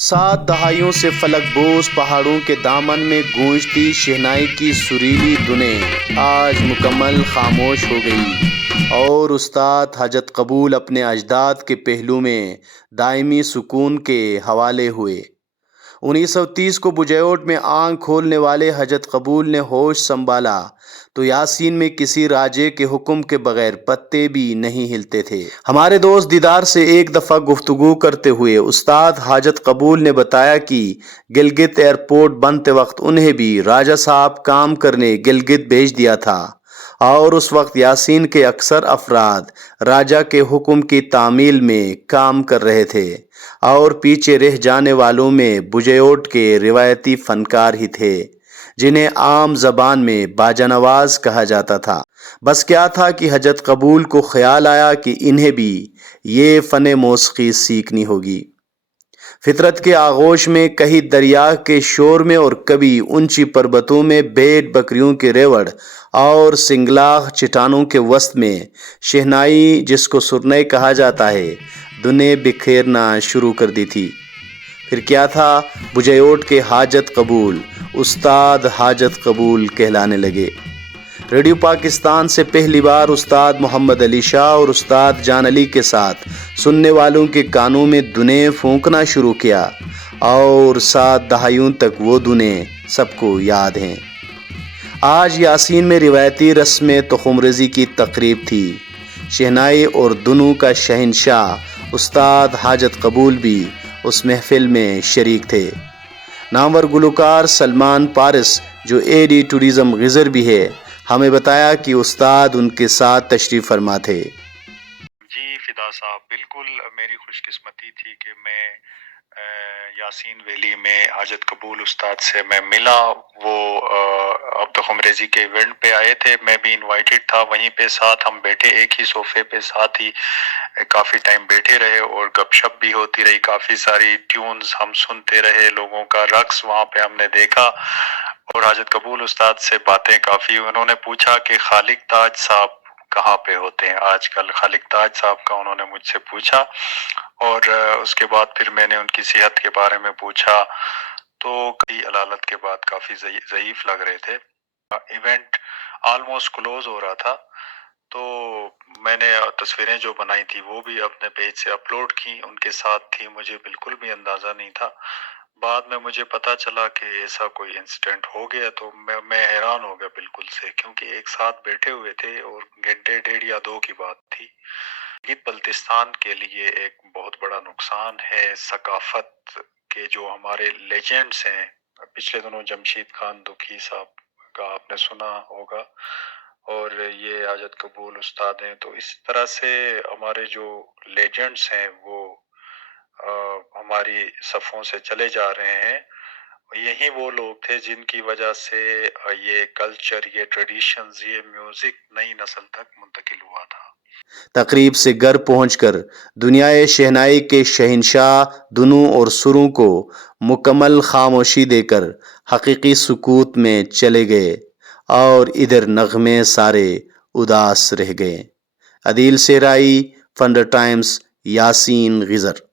7 دہائیوں سے فلک بوس پہاڑوں کے دامن میں گونجتی شہنائی کی سریلی دھنیں آج مکمل خاموش ہو گئی اور استاد حاجت قبول اپنے اجداد کے پہلو میں دائمی سکون کے حوالے ہوئے۔ 1930 کو بجیوٹ میں آنکھ کھولنے والے حاجت قبول نے ہوش سنبھالا تو یاسین میں کسی راجے کے حکم کے بغیر پتے بھی نہیں ہلتے تھے۔ ہمارے دوست دیدار سے ایک دفعہ گفتگو کرتے ہوئے استاد حاجت قبول نے بتایا کہ گلگت ایئرپورٹ بنتے وقت انہیں بھی راجہ صاحب کام کرنے گلگت بھیج دیا تھا اور اس وقت یاسین کے اکثر افراد راجہ کے حکم کی تعمیل میں کام کر رہے تھے اور پیچھے رہ جانے والوں میں بجیوٹ کے روایتی فنکار ہی تھے جنہیں عام زبان میں باجا نواز کہا جاتا تھا۔ بس کیا تھا کہ حاجت قبول کو خیال آیا کہ انہیں بھی یہ فن موسیقی سیکھنی ہوگی۔ فطرت کے آغوش میں، کہیں دریا کے شور میں اور کبھی اونچی پربتوں میں بھیڑ بکریوں کے ریوڑ اور سنگلاخ چٹانوں کے وسط میں شہنائی، جس کو سرنائی کہا جاتا ہے، دھنیں بکھیرنا شروع کر دی تھی۔ پھر کیا تھا، بجیوٹ کے حاجت قبول استاد حاجت قبول کہلانے لگے۔ ریڈیو پاکستان سے پہلی بار استاد محمد علی شاہ اور استاد جان علی کے ساتھ سننے والوں کے کانوں میں دھنیں پھونکنا شروع کیا اور 7 دہائیوں تک وہ دھنیں سب کو یاد ہیں۔ آج یاسین میں روایتی رسم تخم ریزی کی تقریب تھی۔ شہنائی اور دھنوں کا شہنشاہ استاد حاجت قبول بھی اس محفل میں شریک تھے۔ نامور گلوکار سلمان پارس، جو AD ٹورزم غزر بھی ہے، ہمیں بتایا کہ استاد ان کے ساتھ تشریف فرما تھے۔ جی فدا صاحب، بالکل میری خوش قسمتی تھی کہ میں یاسین ویلی میں حاجت قبول استاد سے میں ملا۔ وہ اب تخم ریزی کے ایونٹ پہ آئے تھے، میں بھی انوائٹڈ تھا، وہیں پہ ساتھ ہم بیٹھے، ایک ہی صوفے پہ ساتھ ہی کافی ٹائم بیٹھے رہے اور گپ شپ بھی ہوتی رہی، کافی ساری ٹیونز ہم سنتے رہے، لوگوں کا رقص وہاں پہ ہم نے دیکھا اور حاجت قبول استاد سے باتیں کافی۔ انہوں نے پوچھا کہ خالق تاج صاحب کہاں پہ ہوتے ہیں آج کل، خالق تاج صاحب کا انہوں نے مجھ سے پوچھا اور اس کے بعد پھر میں نے ان کی صحت کے بارے میں پوچھا تو کئی علالت کے بعد کافی ضعیف لگ رہے تھے۔ ایونٹ آلموسٹ کلوز ہو رہا تھا تو میں نے تصویریں جو بنائی تھی وہ بھی اپنے پیج سے اپلوڈ کی، ان کے ساتھ تھی، مجھے بالکل بھی اندازہ نہیں تھا۔ بعد میں مجھے پتا چلا کہ ایسا کوئی انسیڈنٹ ہو گیا تو میں حیران ہو گیا بالکل سے، کیونکہ ایک ساتھ بیٹھے ہوئے تھے اور گھنٹے 1.5 یا 2 کی بات تھی۔ گیت بلتستان کے لیے ایک بہت بڑا نقصان ہے، ثقافت کے جو ہمارے لیجنڈز ہیں، پچھلے دنوں جمشید خان دکھی صاحب کا آپ نے سنا ہوگا اور یہ حاجت قبول استاد ہیں، تو اس طرح سے ہمارے جو لیجنڈز ہیں وہ ہماری صفوں سے چلے جا رہے ہیں۔ یہی وہ لوگ تھے جن کی وجہ سے یہ کلچر، یہ ٹریڈیشنز، یہ میوزک نئی نسل تک منتقل ہوا تھا۔ تقریب سے گھر پہنچ کر دنیائے شہنائی کے شہنشاہ دھنوں اور سروں کو مکمل خاموشی دے کر حقیقی سکوت میں چلے گئے اور ادھر نغمے سارے اداس رہ گئے۔ عدیل سیرائی، فنڈر ٹائمز، یاسین غزر۔